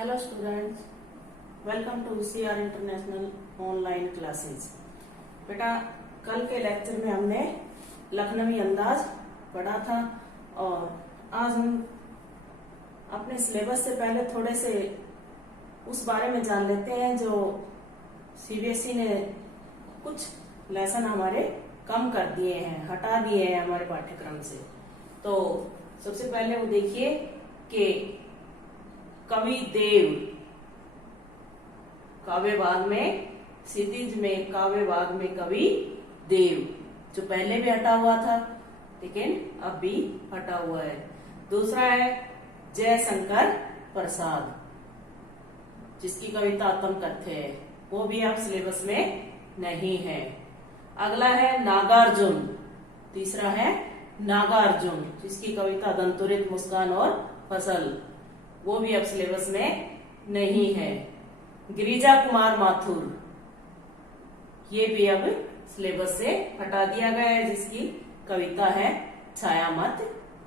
Hello students, welcome to CR international online classes. बेटा, कल के लेक्चर में हमने लखनवी अंदाज पढ़ा था और आज हम अपने सिलेबस से पहले थोड़े से उस बारे में जान लेते हैं जो सीबीएसई ने कुछ लेसन हमारे कम कर दिए हैं, हटा दिए हैं हमारे पाठ्यक्रम से। तो सबसे पहले वो देखिए कि कवि देव काव्य भाग में, क्षितिज में काव्य भाग में कवि देव, जो पहले भी हटा हुआ था लेकिन अब भी हटा हुआ है। दूसरा है जयशंकर प्रसाद, जिसकी कविता आत्म कथ्य है, वो भी अब सिलेबस में नहीं है। अगला है नागार्जुन, तीसरा है नागार्जुन, जिसकी कविता दंतुरित, मुस्कान और फसल, वो भी अब सिलेबस में नहीं है। गिरिजा कुमार माथुर, ये भी अब सिलेबस से हटा दिया गया है, जिसकी कविता है छाया मत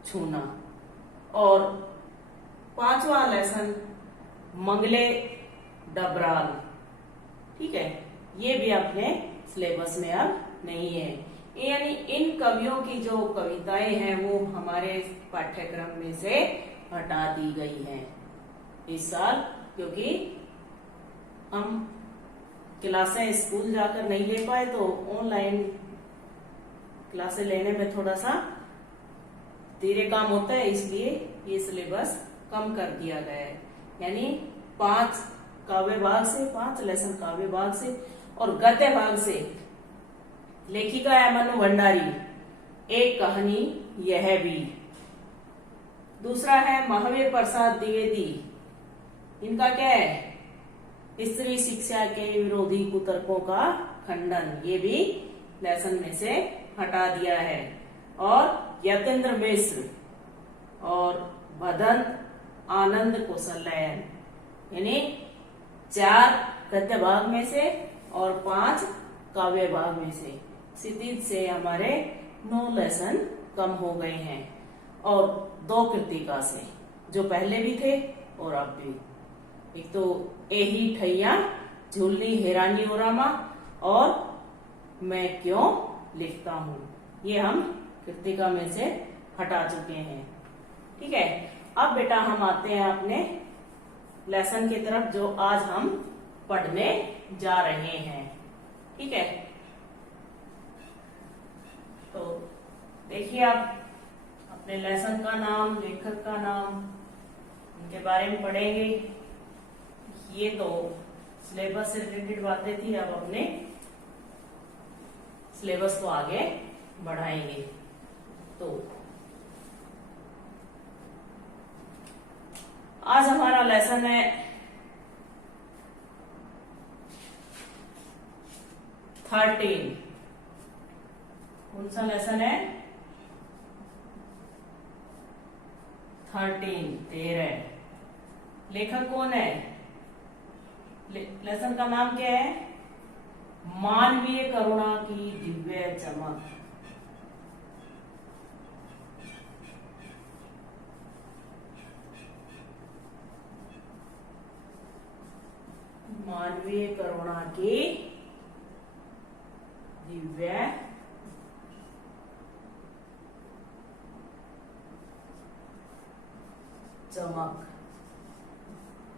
छूना। और पांचवा लेसन मंगले डबराल, ठीक है, ये भी अपने सिलेबस में अब नहीं है। यानी इन कवियों की जो कविताएं हैं वो हमारे पाठ्यक्रम में से हटा दी गई है इस साल, क्योंकि हम क्लासें स्कूल जाकर नहीं ले पाए तो ऑनलाइन क्लासें लेने में थोड़ा सा धीरे काम होता है, इसलिए ये सिलेबस कम कर दिया गया है। यानी 5 काव्य भाग से, 5 लेसन काव्य भाग से और गद्य भाग से लेखिका है मनु भंडारी, एक कहानी यह भी। दूसरा है महावीर प्रसाद द्विवेदी, इनका क्या है, स्त्री शिक्षा के विरोधी कुतर्कों का खंडन, ये भी लेसन में से हटा दिया है। और यतेंद्र मिश्र और भदंत आनंद कौशलयन, यानी 4 गद्य भाग में से और 5 काव्य भाग में से। क्षितिज से हमारे 9 लेसन कम हो गए हैं और 2 कृतिका से, जो पहले भी थे और अब भी। एक तो एही ठैया झूलनी हैरानी ओरामा और मैं क्यों लिखता हूँ, ये हम कृतिका में से हटा चुके हैं। ठीक है, अब बेटा हम आते हैं अपने लेसन की तरफ, जो आज हम पढ़ने जा रहे हैं। ठीक है, तो देखिए आप अपने लेसन का नाम, लेखक का नाम, इनके बारे में पढ़ेंगे। ये तो सिलेबस से रिलेटेड बातें थी, अब अपने सिलेबस को आगे बढ़ाएंगे। तो आज हमारा लेसन है 13। कौन सा लेसन है? 13। लेखक कौन है? लेसन का नाम क्या है? मानवीय करुणा की दिव्य चमक। मानवीय करुणा की दिव्य चमक,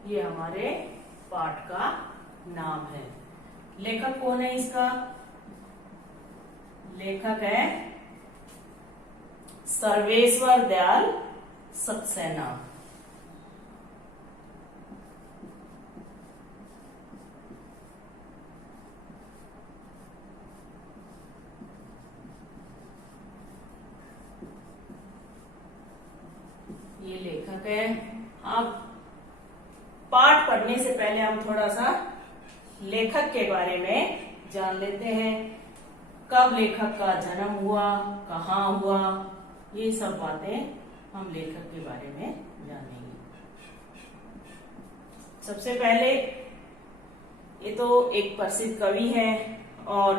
ये हमारे पाठ का नाम है। लेखक कौन है इसका? लेखक है सर्वेश्वर दयाल सक्सेना। ये लेखक है। अब पाठ पढ़ने से पहले हम थोड़ा सा लेखक के बारे में जान लेते हैं। कब लेखक का जन्म हुआ, कहाँ हुआ, ये सब बातें हम लेखक के बारे में जानेंगे। सबसे पहले ये तो एक प्रसिद्ध कवि है और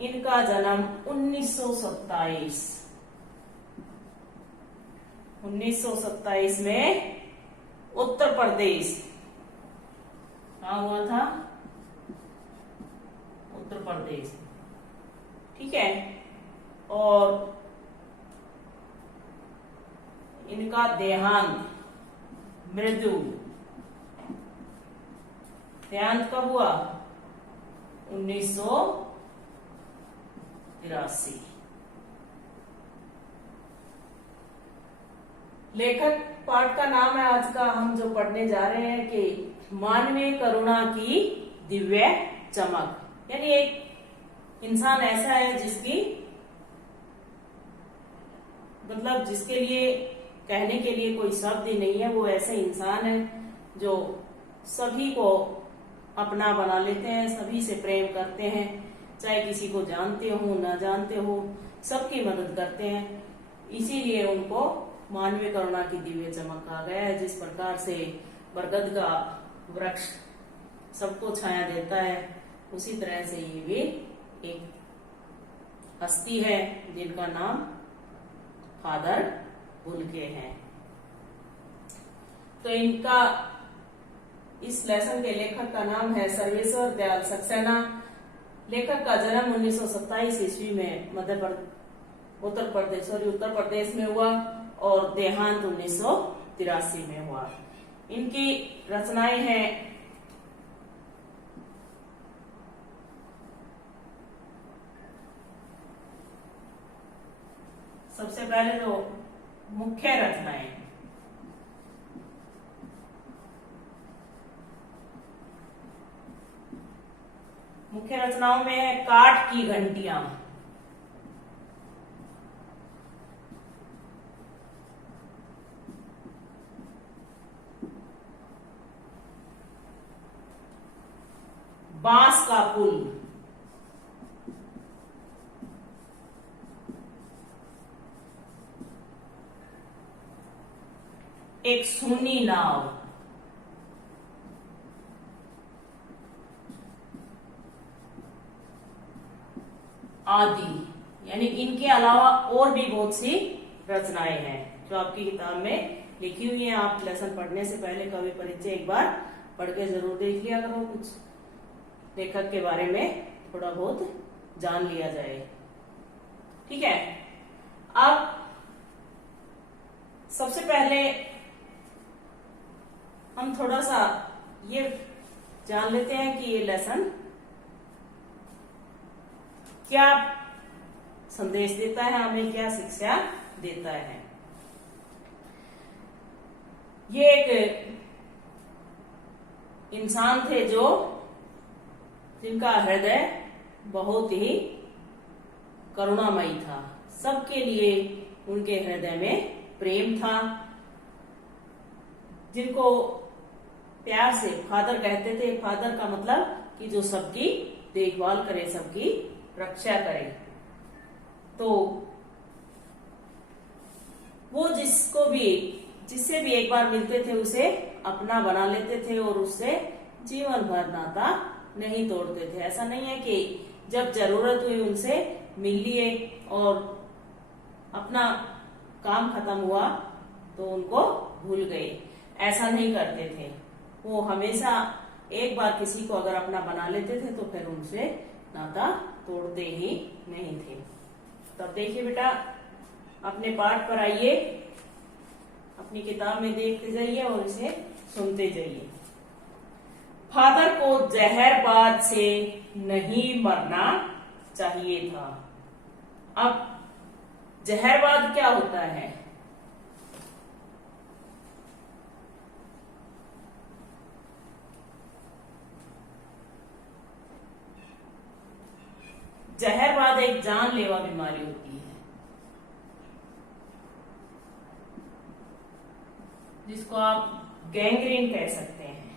इनका जन्म 1927 में उत्तर प्रदेश कहाँ हुआ था? उत्तर प्रदेश। ठीक है, और इनका देहांत, मृत्यु, देहांत कब हुआ? 1983। लेखक पाठ का नाम है आज का हम जो पढ़ने जा रहे हैं कि मानवीय करुणा की दिव्य चमक। यानी एक इंसान ऐसा है जिसकी मतलब जिसके लिए कहने के लिए कोई शब्द ही नहीं है। वो ऐसे इंसान है जो सभी को अपना बना लेते हैं, सभी से प्रेम करते हैं, चाहे किसी को जानते हो ना जानते हो, सबकी मदद करते हैं। इसीलिए उनको मानवीय करुणा की दिव्य चमक कहा गया है। जिस प्रकार से बरगद का वृक्ष सबको छाया देता है, उसी तरह से ये भी एक हस्ती है जिनका नाम फादर बुल्के हैं। तो इनका इस लेसन के लेखक का नाम है सर्वेश्वर दयाल सक्सेना। लेखक का जन्म 1927 ईस्वी में उत्तर प्रदेश में हुआ और देहांत 1983 में हुआ। इनकी रचनाएं हैं सबसे पहले तो मुख्य रचनाएं, मुख्य रचनाओं में है काठ की घंटियां, बांस का पुल, एक सूनी नाव, आदि। यानी इनके अलावा और भी बहुत सी रचनाएं हैं जो आपकी किताब में लिखी हुई हैं। आप लेसन पढ़ने से पहले कवि परिचय एक बार पढ़ के जरूर देख लिया करो, कुछ लेखक के बारे में थोड़ा बहुत जान लिया जाए। ठीक है, अब सबसे पहले हम थोड़ा सा ये जान लेते हैं कि ये लेसन क्या संदेश देता है, हमें क्या शिक्षा देता है। ये एक इंसान थे जो जिनका हृदय बहुत ही करुणामयी था। सबके लिए उनके हृदय में प्रेम था। जिनको प्यार से फादर कहते थे। फादर का मतलब कि जो सबकी देखभाल करे, सबकी रक्षा करे। तो वो जिससे भी एक बार मिलते थे उसे अपना बना लेते थे और उससे जीवन भर नाता नहीं तोड़ते थे। ऐसा नहीं है कि जब जरूरत हुई उनसे मिल लिए और अपना काम खत्म हुआ तो उनको भूल गए, ऐसा नहीं करते थे। वो हमेशा एक बार किसी को अगर अपना बना लेते थे तो फिर उनसे नाता तोड़ते ही नहीं थे। तब देखिए बेटा, अपने पाठ पर आइए, अपनी किताब में देखते जाइए और इसे सुनते जाइए। फादर को जहरबाद से नहीं मरना चाहिए था। अब जहरबाद क्या होता है? जहरबाद एक जानलेवा बीमारी होती है जिसको आप गैंग्रीन कह सकते हैं।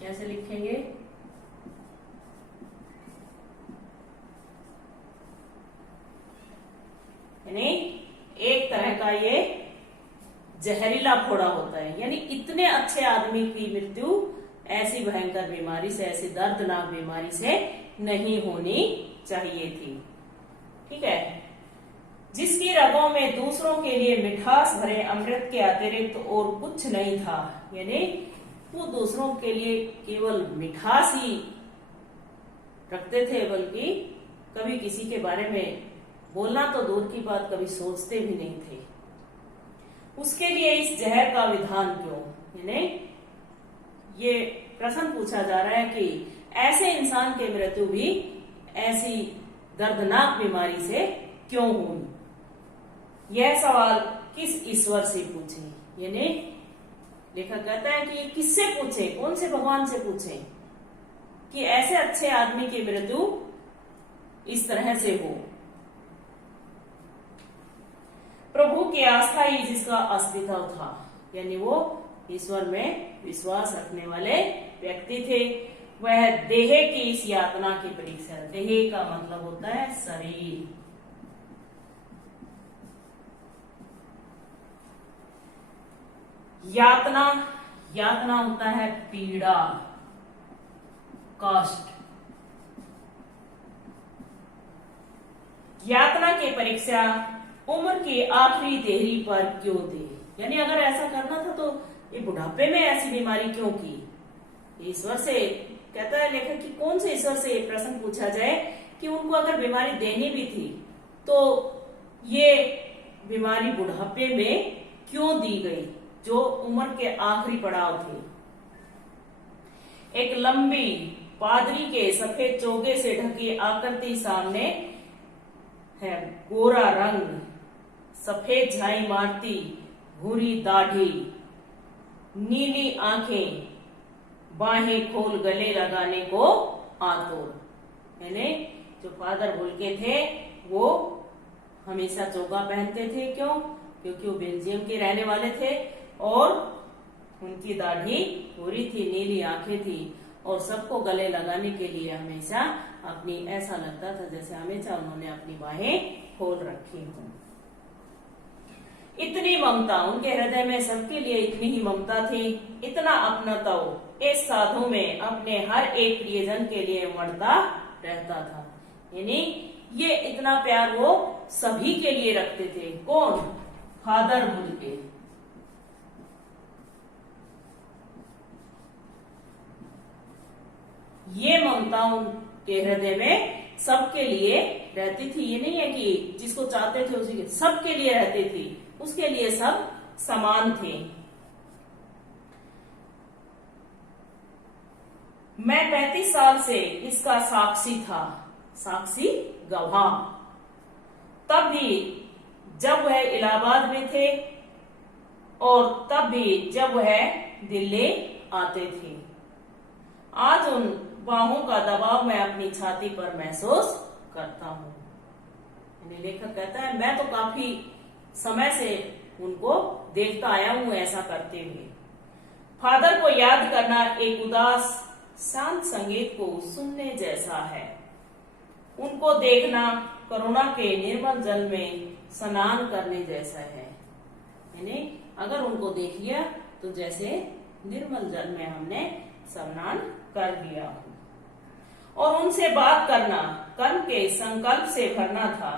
कैसे लिखेंगे? यानी एक तरह का ये जहरीला फोड़ा होता है। यानी इतने अच्छे आदमी की मृत्यु ऐसी भयंकर बीमारी से, ऐसी दर्दनाक बीमारी से नहीं होनी चाहिए थी। ठीक है, जिसकी रगों में में दूसरों के लिए मिठास भरे अमृत के अतिरिक्त और कुछ नहीं था। यानी वो दूसरों के लिए केवल मिठास ही रखते थे, बल्कि कभी किसी के बारे में बोलना तो दूर की बात, कभी सोचते भी नहीं थे। उसके लिए इस जहर का विधान क्यों? यानी ये प्रश्न पूछा जा रहा है कि ऐसे इंसान की मृत्यु भी ऐसी दर्दनाक बीमारी से क्यों हुई? यह सवाल किस ईश्वर से पूछे? यानी लेखक कहता है कि ये किससे पूछे, कौन से भगवान से पूछे कि ऐसे अच्छे आदमी की मृत्यु इस तरह से हो? प्रभु की आस्था ही जिसका अस्तित्व था, यानी वो ईश्वर में विश्वास रखने वाले व्यक्ति थे। वह देह की इस यातना की परीक्षा, देह का मतलब होता है शरीर, यातना, यातना होता है पीड़ा, कष्ट। यातना की परीक्षा उम्र की आखिरी देहरी पर क्यों दे? यानी अगर ऐसा करना था तो ये बुढ़ापे में ऐसी बीमारी क्यों की? ईश्वर से कहता है लेखक कि कौन से ईश्वर से ये प्रश्न पूछा जाए कि उनको अगर बीमारी देनी भी थी तो ये बीमारी बुढ़ापे में क्यों दी गई, जो उम्र के आखिरी पड़ाव थे। एक लंबी पादरी के सफेद चोगे से ढकी आकृति सामने है, गोरा रंग, सफेद झाई मारती भूरी दाढ़ी, नीली आंखें, बाहें खोल गले लगाने को आतुर। यानी जो फादर बुल्के थे वो हमेशा चोगा पहनते थे। क्यों? क्योंकि वो बेल्जियम के रहने वाले थे और उनकी दाढ़ी पूरी थी, नीली आंखें थी और सबको गले लगाने के लिए हमेशा अपनी, ऐसा लगता था जैसे हमेशा उन्होंने अपनी बाहें खोल रखी हों। इतनी ममता उनके हृदय में, सबके लिए इतनी ही ममता थी, इतना अपनत्व इस साधु में अपने हर एक प्रियजन के लिए मरता रहता था। यानी ये इतना प्यार वो सभी के लिए रखते थे। कौन? Father Bulcke. ये ममता उनके हृदय में सबके लिए रहती थी। ये नहीं है कि जिसको चाहते थे उसी के, सबके लिए रहती थी, उसके लिए सब समान थे। मैं 35 साल से इसका साक्षी था, साक्षी गवाह, तब भी जब वह इलाहाबाद में थे और तब भी जब वह दिल्ली आते थे। आज उन बाहों का दबाव मैं अपनी छाती पर महसूस करता हूँ। लेखक कहता है मैं तो काफी समय से उनको देखता आया हूं ऐसा करते हुए। फादर को याद करना एक उदास शांत संगीत को सुनने जैसा है। उनको देखना करुणा के निर्मल जल में स्नान करने जैसा है। यानी अगर उनको देख लिया तो जैसे निर्मल जल में हमने स्नान कर लिया हो। और उनसे बात करना कर्म के संकल्प से भरना था।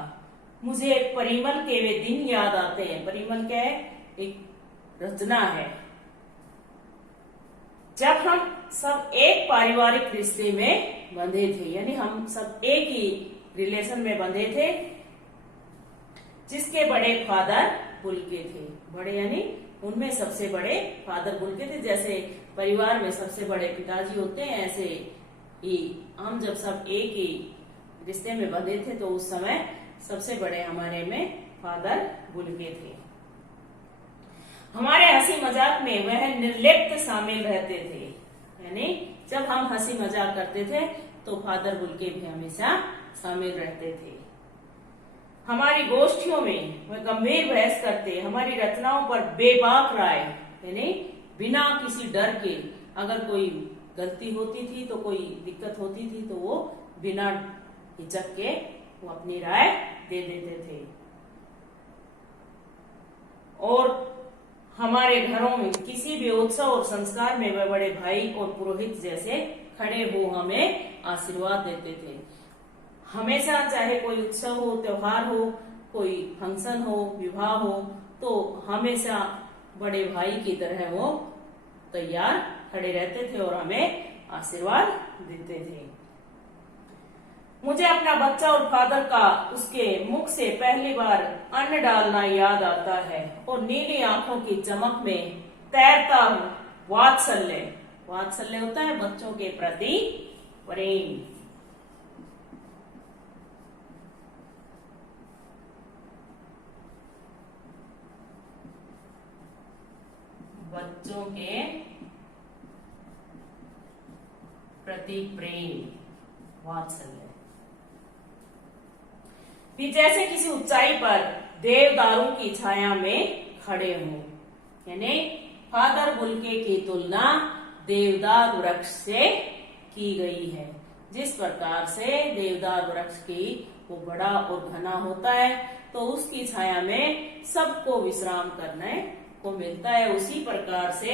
मुझे परिमल के वे दिन याद आते हैं। परिमल क्या है? एक रचना है। जब हम सब एक पारिवारिक रिश्ते में बंधे थे, यानी हम सब एक ही रिलेशन में बंधे थे, जिसके बड़े फादर बुल्के थे। बड़े यानी उनमें सबसे बड़े फादर बुल्के थे। जैसे परिवार में सबसे बड़े पिताजी होते हैं, ऐसे ही हम जब सब एक ही रिश्ते में बंधे थे तो उस समय सबसे बड़े हमारे में फादर बुल्के थे। हमारे हंसी मजाक में वह निर्लिप्त शामिल रहते थे। यानी जब हम हंसी मजाक करते थे तो फादर बुल्के भी हमेशा शामिल रहते थे। हमारी गोष्ठियों में वह गंभीर बहस करते, हमारी रचनाओं पर बेबाक राय, यानी बिना किसी डर के, अगर कोई गलती होती थी तो कोई दिक्कत होती थी तो वो बिना हिचक के वो अपनी राय दे देते थे। और हमारे घरों में किसी भी उत्सव और संस्कार में वह बड़े भाई और पुरोहित जैसे खड़े हो हमें आशीर्वाद देते थे। हमेशा चाहे कोई उत्सव हो, त्योहार हो, कोई फंक्शन हो, विवाह हो, तो हमेशा बड़े भाई की तरह वो तैयार खड़े रहते थे और हमें आशीर्वाद देते थे। मुझे अपना बच्चा और फादर का उसके मुख से पहली बार अन्न डालना याद आता है और नीली आंखों की चमक में तैरता हूँ वात्सल्य। वात्सल्य होता है बच्चों के प्रति प्रेम। बच्चों के प्रति प्रेम, वात्सल्य। भी जैसे किसी ऊंचाई पर देवदारों की छाया में खड़े हों, यानी फादर बुल्के की तुलना देवदार वृक्ष से की गई है। जिस प्रकार से देवदार वृक्ष की वो बड़ा और घना होता है तो उसकी छाया में सबको विश्राम करने को मिलता है, उसी प्रकार से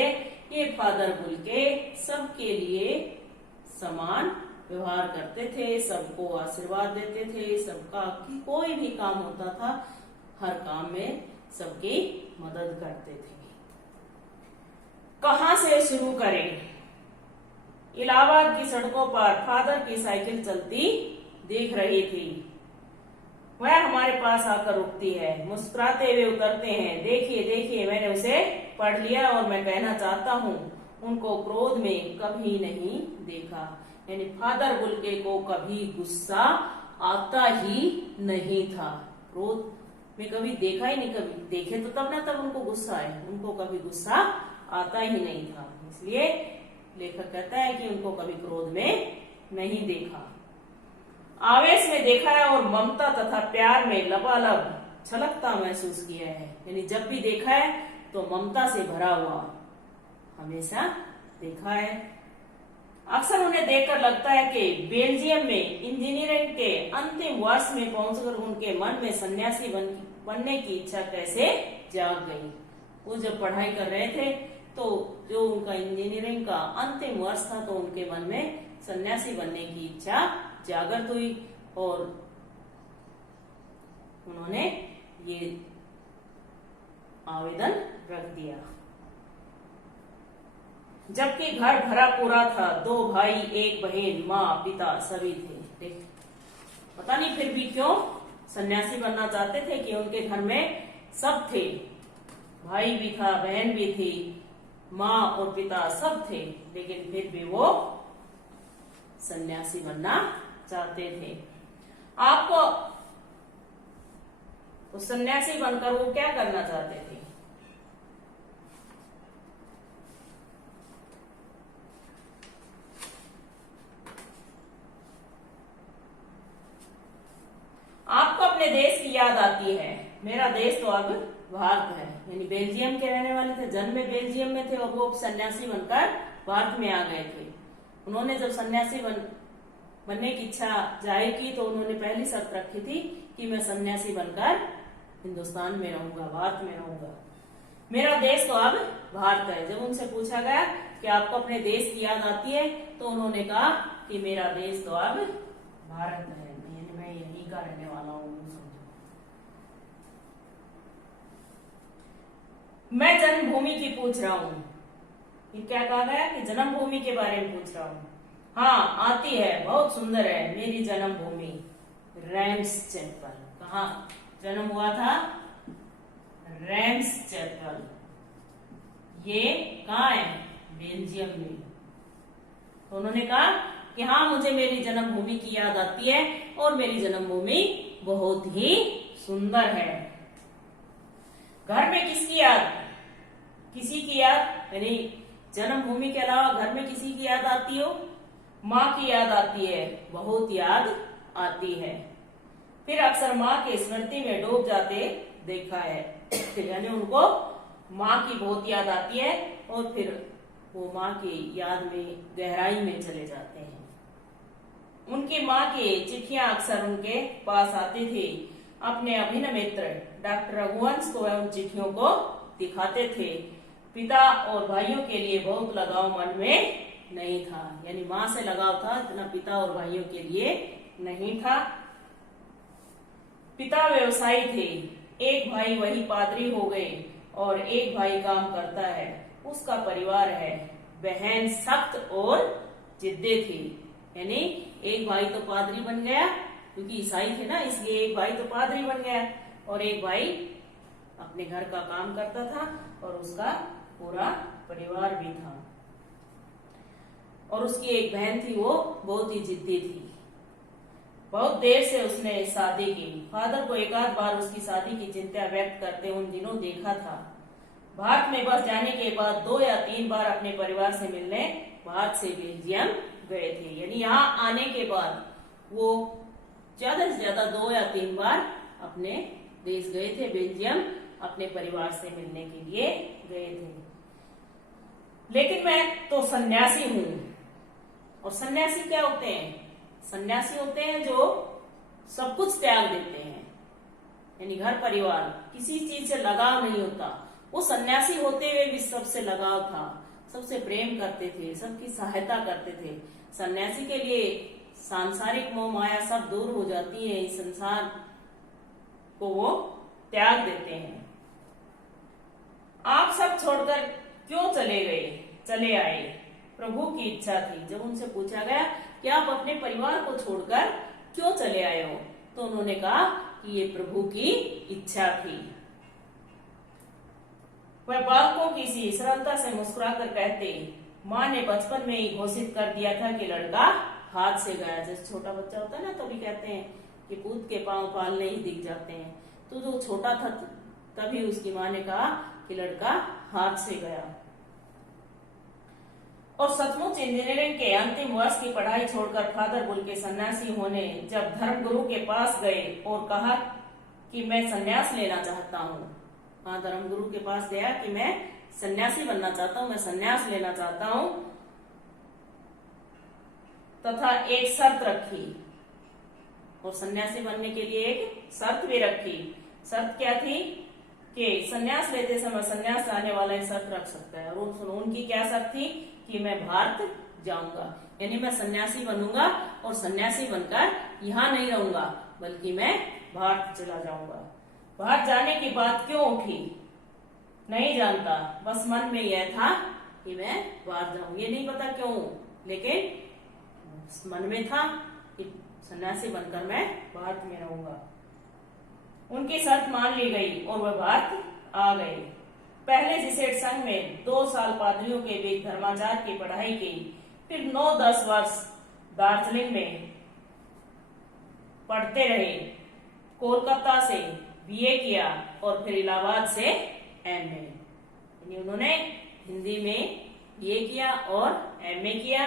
ये फादर बुल्के सबके लिए समान व्यवहार करते थे, सबको आशीर्वाद देते थे, सबका कोई भी काम होता था हर काम में सबकी मदद करते थे। कहां से शुरू करें? इलाहाबाद की सड़कों पर फादर की साइकिल चलती दिख रही थी। वह हमारे पास आकर रुकती है, मुस्कुराते हुए उतरते हैं। देखिए देखिए, मैंने उसे पढ़ लिया और मैं कहना चाहता हूँ उनको क्रोध में कभी नहीं देखा। यानी फादर बुल्के को कभी गुस्सा आता ही नहीं था, क्रोध में कभी देखा ही नहीं। कभी देखे तो तब ना तब उनको गुस्सा आए, उनको कभी गुस्सा आता ही नहीं था। इसलिए लेखक कहता है कि उनको कभी क्रोध में नहीं देखा। आवेश में देखा है और ममता तथा प्यार में लबालब छलकता महसूस किया है। यानी जब भी देखा है तो ममता से भरा हुआ हमेशा देखा है। अक्सर उन्हें देखकर लगता है कि बेल्जियम में इंजीनियरिंग के अंतिम वर्ष में पहुंचकर उनके मन में सन्यासी बनने की इच्छा कैसे जाग गई। वो जब पढ़ाई कर रहे थे तो जो उनका इंजीनियरिंग का अंतिम वर्ष था तो उनके मन में सन्यासी बनने की इच्छा जागृत हुई और उन्होंने ये आवेदन रख दिया। जबकि घर भरा पूरा था, 2 भाई 1 बहन, माँ पिता सभी थे। पता नहीं फिर भी क्यों सन्यासी बनना चाहते थे कि उनके घर में सब थे, भाई भी था, बहन भी थी, माँ और पिता सब थे, लेकिन फिर भी वो सन्यासी बनना चाहते थे। आपको तो सन्यासी बनकर वो क्या करना चाहते थे? आपको अपने देश की याद आती है। मेरा देश तो अब भारत है। यानी बेल्जियम के रहने वाले थे, जन्म में बेल्जियम में थे और वो सन्यासी बनकर भारत में आ गए थे। उन्होंने जब सन्यासी बनने की इच्छा जाहिर की तो उन्होंने पहली शर्त रखी थी कि मैं सन्यासी बनकर हिंदुस्तान में रहूंगा, भारत में रहूंगा। मेरा देश तो अब भारत है। जब उनसे पूछा गया कि आपको अपने देश की याद आती है तो उन्होंने कहा कि मेरा देश तो अब भारत है, मैं यहीं का रहने वाला हूँ। मैं जन्मभूमि की पूछ रहा हूँ। ये क्या कहा गया कि जन्मभूमि के बारे में पूछ रहा हूँ। हाँ आती है, बहुत सुंदर है मेरी जन्मभूमि, रेम्स चैपल। कहाँ जन्म हुआ था? रेम्स चैपल। ये कहाँ है? बेल्जियम में। तो उन्होंने कहा कि हाँ मुझे मेरी जन्मभूमि की याद आती है और मेरी जन्मभूमि बहुत ही सुंदर है। घर में किसकी याद? किसी की याद? यानी जन्मभूमि के अलावा घर में किसी की याद आती हो? माँ की याद आती है, बहुत याद आती है। फिर अक्सर माँ के स्मृति में डूब जाते देखा है। यानी उनको माँ की बहुत याद आती है और फिर वो माँ की याद में गहराई में चले जाते हैं। उनकी माँ की चिट्ठियां अक्सर उनके पास आती थी। अपने अभिन्न मित्र डॉक्टर रघुवंश को वह उन चिट्ठियों को दिखाते थे। पिता और भाइयों के लिए बहुत लगाव मन में नहीं था। यानी माँ से लगाव था, इतना पिता और भाइयों के लिए नहीं था। पिता व्यवसायी थे, एक भाई वही पादरी हो गए और एक भाई काम करता है, उसका परिवार है। बहन सख्त और जिद्दी थी। यानी एक भाई तो पादरी बन गया, क्योंकि ईसाई थे ना, इसलिए एक भाई तो पादरी बन गया और एक भाई अपने घर का काम करता था और उसका पूरा परिवार भी था। और उसकी एक बहन थी, वो बहुत ही जिद्दी थी। बहुत देर से उसने शादी की। फादर को एक आध बार उसकी शादी की चिंता व्यक्त करते उन दिनों देखा था। भारत में बस जाने के बाद 2 या 3 बार अपने परिवार से मिलने भारत से बेल्जियम गए थे। यानी यहाँ आने के बाद वो ज्यादा से ज्यादा 2 या 3 बार अपने देश गए थे, बेल्जियम, अपने परिवार से मिलने के लिए गए थे। लेकिन मैं तो सन्यासी हूँ। और सन्यासी क्या होते हैं? सन्यासी होते हैं जो सब कुछ त्याग देते हैं, यानी घर परिवार, किसी चीज से लगाव नहीं होता। वो सन्यासी होते हुए भी सबसे लगाव था, सबसे प्रेम करते थे, सबकी सहायता करते थे। सन्यासी के लिए सांसारिक मोह माया सब दूर हो जाती है, इस संसार को वो त्याग देते हैं। आप सब छोड़कर क्यों चले आए? प्रभु की इच्छा थी। जब उनसे पूछा गया कि आप अपने परिवार को छोड़कर क्यों चले आए हो, तो उन्होंने कहा कि ये प्रभु की इच्छा थी। वह बालकों की सी सरलता से मुस्कुराकर कहते, माँ ने बचपन में ही घोषित कर दिया था कि लड़का हाथ से गया। जैसे छोटा बच्चा होता है ना, तभी कहते हैं कि पूत के पांव पालने ही दिख जाते हैं। तो जो छोटा था तभी उसकी माँ ने कहा कि लड़का हाथ से गया। और सचमुच इंजीनियरिंग के अंतिम वर्ष की पढ़ाई छोड़कर फादर बुल के सन्यासी होने जब धर्मगुरु के पास गए और कहा कि मैं सन्यास लेना चाहता हूँ, हाँ, धर्मगुरु के पास गया कि मैं सन्यासी बनना चाहता हूँ, मैं सन्यास लेना चाहता हूँ, तथा एक शर्त रखी। और सन्यासी बनने के लिए एक शर्त भी रखी। शर्त क्या थी कि सन्यास लेते समय सन्यास आने वाला एक शर्त रख सकता है। और उनकी क्या शर्त थी कि मैं भारत जाऊंगा, यानी मैं सन्यासी बनूंगा और सन्यासी बनकर यहाँ नहीं रहूंगा, बल्कि मैं भारत चला जाऊंगा। भारत जाने की बात क्यों उठी नहीं जानता, बस मन में यह था कि मैं भारत जाऊं। ये नहीं पता क्यों, लेकिन मन में था कि सन्यासी बनकर मैं भारत में रहूंगा। उनकी शर्त मान ली गई और वह भारत आ गए। पहले जिसेट संघ में 2 साल पादरियों के बीच धर्माचार की पढ़ाई की, फिर 9-10 वर्ष दार्जिलिंग में पढ़ते रहे। कोलकाता से बीए किया और फिर इलाहाबाद से एमए। यानी उन्होंने हिंदी में बीए किया और एमए किया।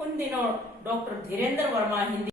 उन दिनों डॉक्टर धीरेन्द्र वर्मा हिंदी